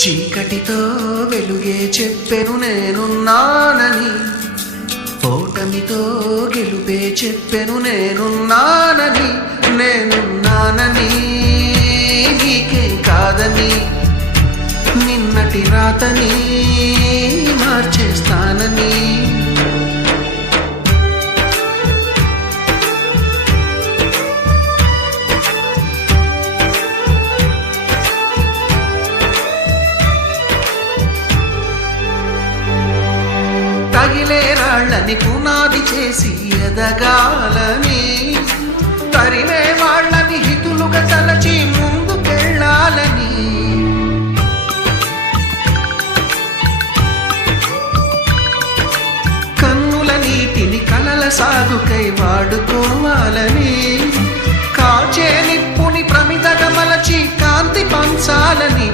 చీకటితో వెలుగే చెప్పెను నేనున్నానని, ఓటమితో గెలుపే చెప్పెను నేనున్నానని. నేనున్నానని నీకే కాదని, నిన్నటి రాతని మార్చేస్తానని. తగిలే రాళ్ళని పునాది చేసి ఎదగాలని, తరిమే వాళ్ళని హితులుగా తలచి ముందుకెళ్ళాలని. కన్నుల నీటిని కలల సాగుకై వాడుకోవాలని, కాచే నిప్పుని ప్రమిదగా మలచి కాంతి పంచాలని.